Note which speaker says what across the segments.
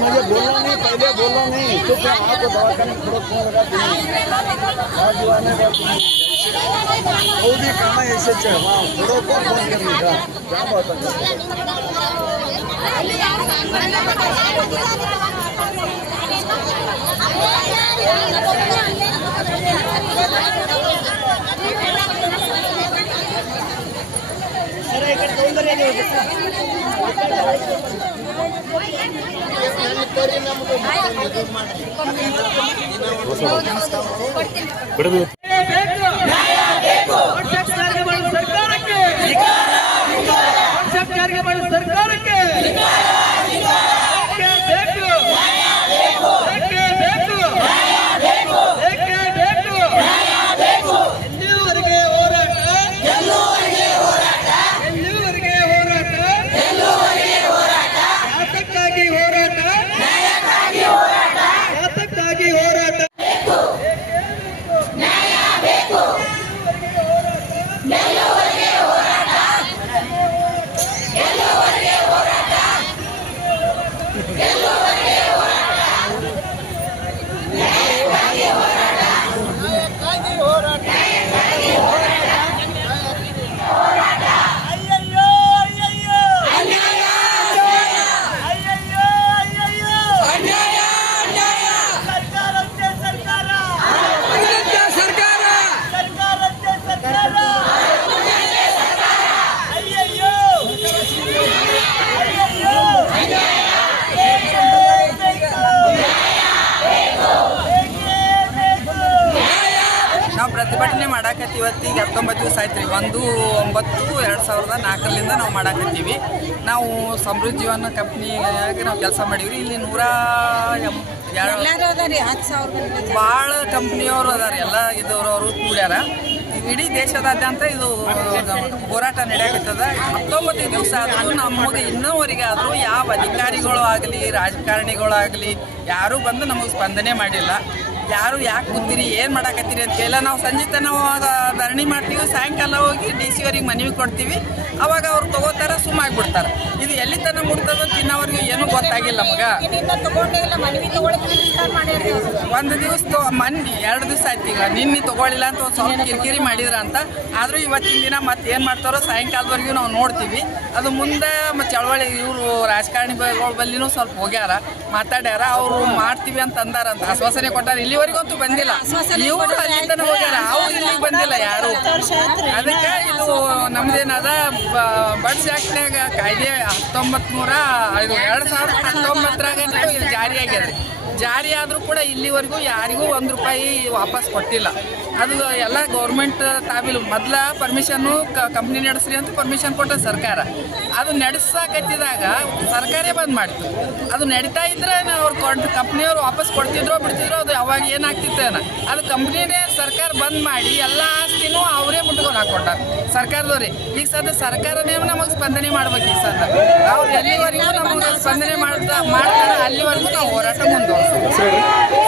Speaker 1: मुझे बोलो नहीं, पहले बोलो नहीं। तो क्या आपको दवा का थोड़ा फ़ोन लगा वो कहाँ ऐसे चाहिए थोड़ा को फ़ोन करने का। क्या बात है?
Speaker 2: सर एक दौड़ रहे हैं ಮಾಡುವ ಸರ್ಕಾರಕ್ಕೆ ಬೇಕೇ ಬೇಕು ಬೇಕೇ ಬೇಕು ಬೇಕೇ ಬೇಕು ಎಲ್ಲಿವರೆಗೆ ಹೋರಾಟ ಎಲ್ಲಿವರೆಗೆ ಹೋರಾಟ ಯಾತಕ್ಕಾಗಿ ಹೋರಾಟ ಯಾತಕ್ಕಾಗಿ ಹೋರಾಟ ಅಯ್ಯಯ್ಯೋ ಅಯ್ಯಯ್ಯೋ ಅಯ್ಯಯ್ಯೋ ಅಯ್ಯಯ್ಯೋ ಸರ್ಕಾರಕ್ಕೆ ಸರ್ಕಾರ ಸರ್ಕಾರಕ್ಕೆ ಸರ್ಕಾರ ಅಯ್ಯಯ್ಯೋ ಅಯ್ಯಯ್ಯೋ ಬೇಕೇ ಬೇಕು. ಬೇಕೇ ಬೇಕು.
Speaker 3: ನಾವು ಪ್ರತಿಭಟನೆ ಮಾಡಾಕತ್ತೀವಿ. ಇವತ್ತಿಗೆ ಹತ್ತೊಂಬತ್ತು ದಿವಸ ಆಯ್ತು ರೀ ಒಂದು ಒಂಬತ್ತು ಎರಡು ಸಾವಿರದ ನಾಲ್ಕರಿಂದ ನಾವು ಮಾಡಾಕತ್ತೀವಿ. ನಾವು ಸಮೃದ್ಧ ಜೀವನ ಕಂಪ್ನಿಯಾಗಿ ನಾವು ಕೆಲಸ ಮಾಡೀವಿ ಇಲ್ಲಿ ನೂರ ಭಾಳ ಕಂಪ್ನಿಯವರು ಅದಾರ. ಎಲ್ಲ ಇದವರು ಅವರು ಕೂಡ್ಯಾರ. ಇಡೀ ದೇಶದಾದ್ಯಂತ ಇದು ಹೋರಾಟ ನಡೆಯಕತ್ತದ. ಹತ್ತೊಂಬತ್ತು ದಿವಸ ಆದರೂ ನಮಗೆ ಇನ್ನೂವರೆಗೆ ಆದರೂ ಯಾವ ಅಧಿಕಾರಿಗಳು ಆಗಲಿ ರಾಜಕಾರಣಿಗಳಾಗಲಿ ಯಾರೂ ಬಂದು ನಮಗೆ ಸ್ಪಂದನೆ ಮಾಡಿಲ್ಲ. ಯಾರು ಯಾಕೆ ಕೂತೀರಿ, ಏನು ಮಾಡಾಕತ್ತೀರಿ ಅಂತ ಕೇಳ ನಾವು ಸಂಜೆ ತನಕ ಧರಣಿ ಮಾಡ್ತೀವಿ, ಸಾಯಂಕಾಲ ಹೋಗಿ ಡಿ ಸಿ ಅವರಿಗೆ ಮನವಿ ಕೊಡ್ತೀವಿ. ಅವಾಗ ಅವ್ರು ಸುಮ್ಮ ಸುಮ್ಮಾಗ್ಬಿಡ್ತಾರೆ ಇದು ಎಲ್ಲಿ ತನಕ ಮುಟ್ತದ ತಿನ್ನೋವ್ರಿಗೆ ಏನು ಗೊತ್ತಾಗಿಲ್ಲ ನಮ್ಗೆ
Speaker 4: ಇಲ್ಲ
Speaker 3: ಒಂದು ದಿವಸ ಮನ್ನಿ ಎರಡು ದಿವಸ ಆಯ್ತು ಈಗ. ನಿನ್ನೆ ತಗೊಳ್ಳಿಲ್ಲ ಅಂತ ಒಂದು ಸ್ವಲ್ಪ ಕಿರಿಕಿರಿ ಮಾಡಿದ್ರ ಅಂತ. ಆದರೂ ಇವತ್ತಿನ ದಿನ ಮತ್ತೆ ಏನು ಮಾಡ್ತಾರೋ ಸಾಯಂಕಾಲದವರೆಗೂ ನಾವು ನೋಡ್ತೀವಿ. ಅದು ಮುಂದೆ ಮತ್ತು ಚಳವಳಿ, ಇವರು ರಾಜಕಾರಣಿಗಳ ಬಲ್ಲಿನೂ ಸ್ವಲ್ಪ ಹೋಗ್ಯಾರ. ಮಾತಾಡ್ಯಾರ, ಅವರು ಮಾಡ್ತೀವಿ ಅಂತ ಅಂದಾರಂತ ಆಶ್ವಾಸನೆ ಕೊಟ್ಟಾರ ಇಲ್ಲಿವರೆಗಂತೂ ಬಂದಿಲ್ಲ. ಇವರು ಅಲ್ಲಿಂದ ಹೋಗ್ಯಾರ. ಅವ್ರು ಇಲ್ಲಿಗೆ ಬಂದಿಲ್ಲ ಯಾರು. ಅದಕ್ಕೆ ಇದು ನಮ್ದೇನದ ಬಡ್ಸ್ ಆಕ್ಟ್ನಾಗ ಕಾಯ್ದೆ ಹತ್ತೊಂಬತ್ತು ನೂರ ಇದು ಎರಡು ಸಾವಿರದ ಹತ್ತೊಂಬತ್ತರಾಗ ಜಾರಿಯಾಗ್ಯದ ಜಾರಿ ಆದರೂ ಕೂಡ ಇಲ್ಲಿವರೆಗೂ ಯಾರಿಗೂ ಒಂದು ರೂಪಾಯಿ ವಾಪಸ್ ಕೊಟ್ಟಿಲ್ಲ. ಅದು ಎಲ್ಲ ಗೌರ್ಮೆಂಟ್ ತಾವಿಲು ಮೊದಲ ಪರ್ಮಿಷನ್ನು ಕಂಪ್ನಿ ನಡೆಸ್ರಿ ಅಂತ ಪರ್ಮಿಷನ್ ಕೊಟ್ಟ ಸರ್ಕಾರ. ಅದು ನಡೆಸಾಕತ್ತಿದಾಗ ಸರ್ಕಾರೇ ಬಂದ್ ಮಾಡ್ತು. ಅದು ನಡೀತಾ ಇದ್ರೆ ಅವ್ರು ಕಂಪ್ನಿಯವ್ರು ವಾಪಸ್ ಕೊಡ್ತಿದ್ರೋ ಬಿಡ್ತಿದ್ರೋ ಅದು ಅವಾಗ ಏನಾಗ್ತಿತ್ತು ಏನೋ ಅದು ಕಂಪ್ನಿನೇ ಸರ್ಕಾರ ಬಂದ್ ಮಾಡಿ ಎಲ್ಲ ಆಸ್ತಿನೂ ಅವರೇ ಮುಟ್ಕೊಂಡು ಹಾಕೊಂಡಾರ ಸರ್ಕಾರದವ್ರೆ. ಈಗ ಸದ್ಯ ಸರ್ಕಾರನೇ ನಮಗೆ ಸ್ಪಂದನೆ ಮಾಡ್ಬೇಕು ಈಗ ಸದ್ಯ. ಅವ್ರು ಎಲ್ಲಿವರೆಗೂ ನಮಗೆ ಸ್ಪಂದನೆ ಮಾಡ್ತಾ ಮಾಡ್ತಾರೆ ಅಲ್ಲಿವರೆಗೂ ನಾವು ಹೋರಾಟ ಮುಂದುವರಿಸ್ತೀವಿ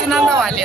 Speaker 3: ಸುನಂದ ವಾಲಿ